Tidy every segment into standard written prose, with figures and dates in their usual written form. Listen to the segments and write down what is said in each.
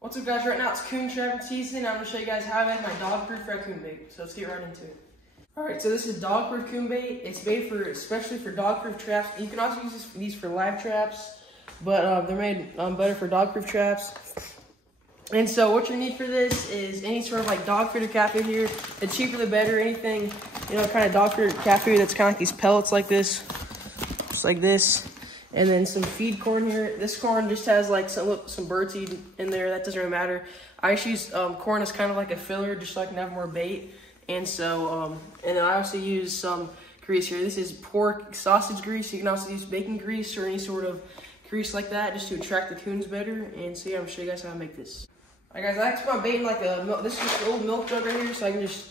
What's up, guys? Right now it's coon trapping season. I'm going to show you guys how I make my dog-proof raccoon bait. So let's get right into it. Alright, so this is dog-proof coon bait. It's made especially for dog-proof traps. You can also use these for live traps, but they're made better for dog-proof traps. And so what you need for this is any sort of like dog food or cat food here. The cheaper the better. Anything, kind of dog food or cat food that's kind of like these pellets like this. Just like this. And then some feed corn here. This corn just has like some birdseed in there. That doesn't really matter. I just use corn as kind of like a filler, just so I can have more bait. And so, and then I also use some grease here. This is pork sausage grease. You can also use bacon grease or any sort of grease like that, just to attract the coons better. And so yeah, I'm gonna show you guys how to make this. All right, guys, I like to put my bait in like this is just an old milk jug right here, so I can just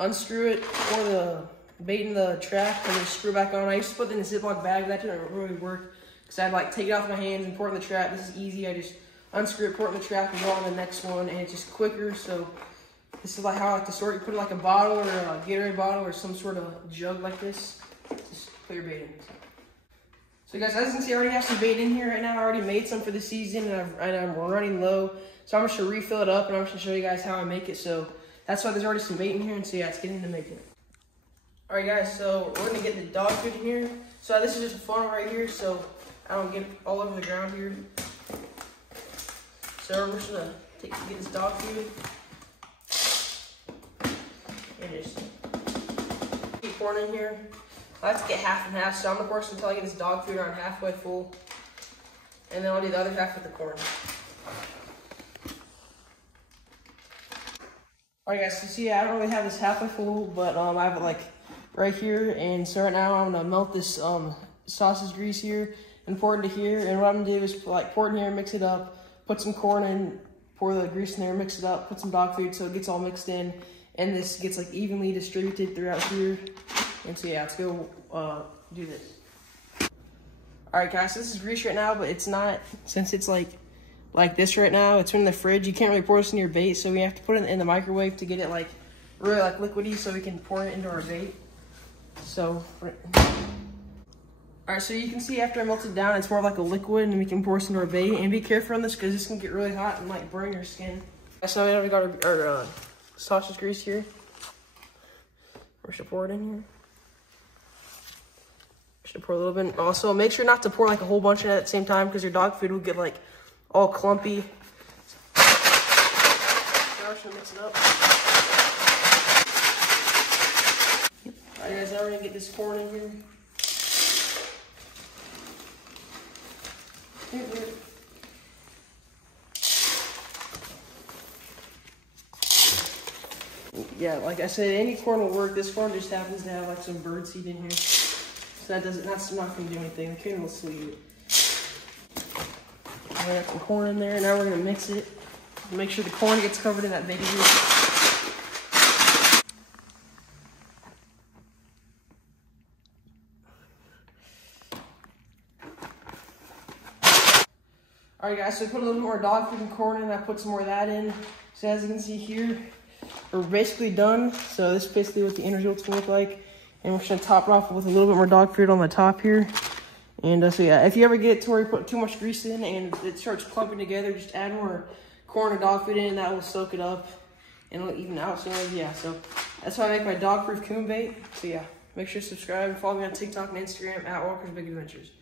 unscrew it, pour the bait in the trap, and then screw it back on. I used to put it in a Ziploc bag. That didn't really work because I'd like take it off my hands and pour it in the trap. This is easy. I just unscrew it, pour it in the trap, and go on to the next one, and it's just quicker. So this is like how I like to sort. You put it in like a bottle or a Gatorade bottle or some sort of jug like this. Just put your bait in. So guys, as you can see, I already have some bait in here right now. I already made some for the season, and I'm running low. So I'm just gonna refill it up, and I'm just gonna show you guys how I make it. So that's why there's already some bait in here, and so yeah, let's get into making it. All right, guys, so we're gonna get the dog food in here. So this is just a funnel right here, so I don't get it all over the ground here. So we're just gonna get this dog food and just keep pouring in here. I like to get half and half, so I'm gonna pour some until I get this dog food around halfway full, and then I'll do the other half with the corn. All right, guys, so see, I don't really have this halfway full, but I have it like right here, and so right now I'm gonna melt this sausage grease here and pour it into here. And what I'm gonna do is like pour it in here, mix it up, put some corn in, pour the grease in there, mix it up, put some dog food so it gets all mixed in, and this gets like evenly distributed throughout here. And so yeah, let's go do this. All right, guys, so this is grease right now, but it's not, since it's like this right now, it's in the fridge. You can't really pour this in your bait, so we have to put it in the microwave to get it like really like liquidy, so we can pour it into our bait. So, all right, so you can see after I melt it down, it's more like a liquid, and we can pour this into our bait. And be careful on this because this can get really hot and like burn your skin. So we already got our sausage grease here. We're just gonna pour it in here. Just pour a little bit. Also, make sure not to pour like a whole bunch in at the same time because your dog food will get like all clumpy. So I'm just gonna mix it up. Alright, guys, now we're gonna get this corn in here. Yeah, like I said, any corn will work. This corn just happens to have like some birdseed in here, so that's not gonna do anything. The coon will sleep. We have some corn in there. Now we're gonna mix it. Make sure the corn gets covered in that bacon grease. Alright, guys, so I put a little more dog food and corn in. I put some more of that in. So as you can see here, we're basically done. So this is basically what the end result's gonna look like. And we're just gonna top it off with a little bit more dog food on the top here. And so yeah, if you ever get to where you put too much grease in and it starts clumping together, just add more corn or dog food in, and that will soak it up and it'll even out. So yeah, so that's how I make my dog-proof coon bait. So yeah, make sure to subscribe and follow me on TikTok and Instagram at Walker's Big Adventures.